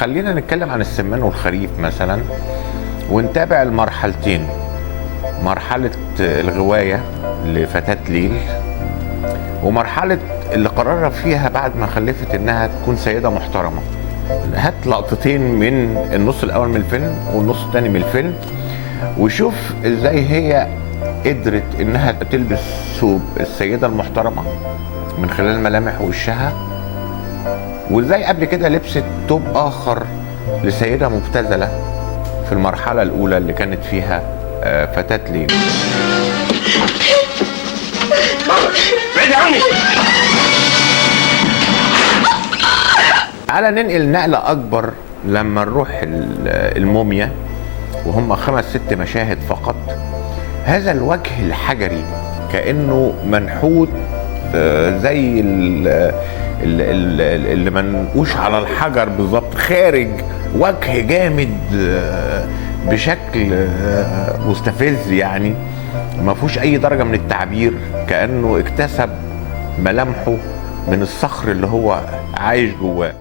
خلينا نتكلم عن السمان والخريف مثلا ونتابع المرحلتين. مرحلة الغواية لفتاة ليل، ومرحلة اللي قررها فيها بعد ما خلفت انها تكون سيدة محترمة. هات لقطتين من النص الاول من الفيلم والنص الثاني من الفيلم وشوف ازاي هي قدرت انها تلبس ثوب السيدة المحترمة من خلال ملامح وشها، وازاي قبل كده لبست ثوب اخر لسيدة مبتذلة في المرحلة الاولى اللي كانت فيها فتاة ليل. بعيد عني. تعالى ننقل نقلة أكبر لما نروح الموميا وهم 5-6 مشاهد فقط. هذا الوجه الحجري كأنه منحوت زي اللي منقوش على الحجر بالظبط، خارج وجه جامد بشكل مستفز، يعني ما فيهوش أي درجة من التعبير، كأنه اكتسب ملامحه من الصخر اللي هو عايش جواه.